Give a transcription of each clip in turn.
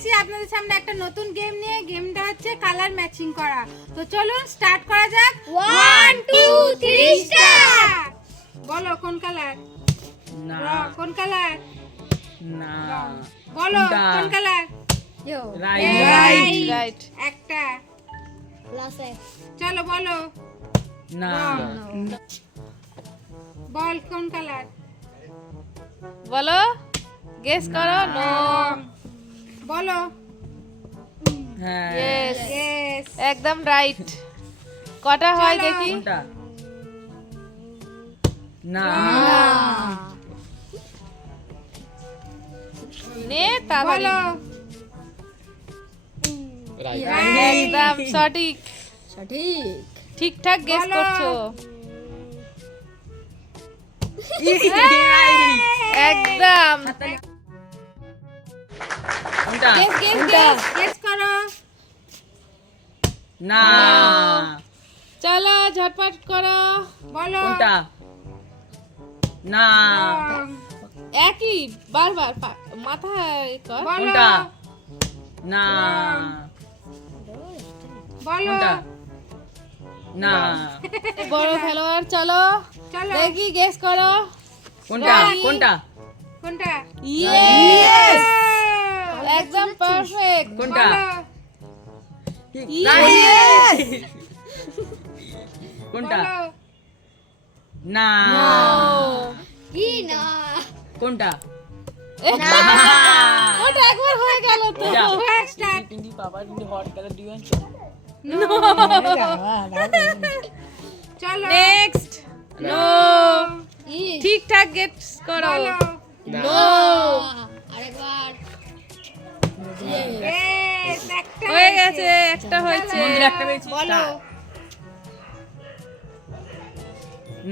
এসেছি আপনাদের সামনে একটা নতুন গেম নিয়ে। গেমটা হচ্ছে কালার ম্যাচিং করা। তো চলুন স্টার্ট করা যাক। 1 2 3 স্টার্ট। বলো কোন কালার? না কোন কালার? না বলো কোন কালার? রাইট একটা। প্লাস এক। চলো বলো। না বল কোন কালার? বলো, গেস করো। নো। বলো। হ্যাঁ ইয়েস, ইয়েস। একদম রাইট। কটা হয় চলো। দেখি? কোনটা না নে তাড়াতাড়ি। বলো। একদম সঠিক, সঠিক। ঠিকঠাক গেস বলো। করছো। একদম কোনটা গেস গেস গেস। গেস করো। না চলো ঝটপট করো। বলো। কোনটা না একই বারবার মাথায় কর। বলো। কোনটা না বলো। কোনটা না বড় খেলোয়াড়, চলো চলো। দেখি গেস করো। কোনটা Ready? কোনটা কোনটা? Yes! ইয়েস, একদম পারফেক্ট। কোনটা বলো। Yes! কোনটা বলো। না কি না? কোনটা ওটা একবার হয়ে গেল তো। যা। স্টার্ট। চলো। নেক্সট। নো, ঠিকঠাক গেস করো। বলো। নো, আরেকবার। Yes, একটা হয়ে গেছে, একটা হয়েছে। মন্দির একটা পেয়েছি বলো।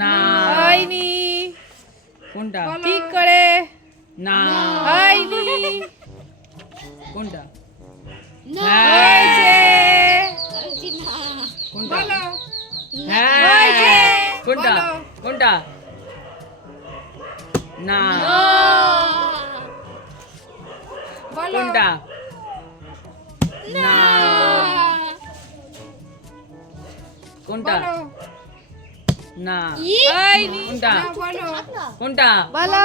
না হয়নি, কোনটা বলো। ঠিক করে না হয়নি। কোনটা না। হয়েছে, আরে না। কোনটা বলো। হ্যাঁ হয়েছে। কোনটা বলো। কোনটা না নো, বলো। কোনটা না কোনটা বলো। না হয়নি। কোনটা না, বলো। কোনটা বলো।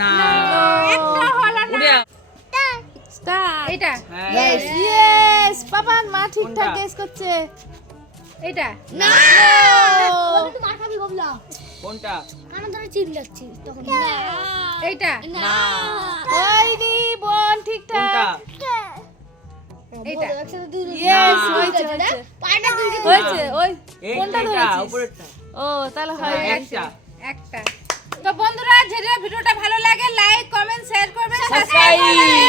না একটা হলো না। উড়ে স্টার্ট। এটা হ্যাঁ ইয়েস, পাপান মা ঠিকঠাক কোনটা? গেস করছে। এটা না। No! ওটা তো মার খাবি গবলা। কোনটা কানে ধরে চিল্লাচ্ছি তখন। না। এইটা না। হয়নি বোন, ঠিকঠাক। কোনটা এইটা। একসাথে দুই ইয়েস, দুই হয়েছে গেছে না? হয়েছে পায়টা দুই গেছে। হয়েছে। ওই কোনটা এইটা ধরেছিস? উপরেরটা ও তাহলে হয় একটা একটা। তো বন্ধুরা, যদি ভিডিওটা ভালো লাগে লাইক কমেন্ট শেয়ার করবেন, Subscribe!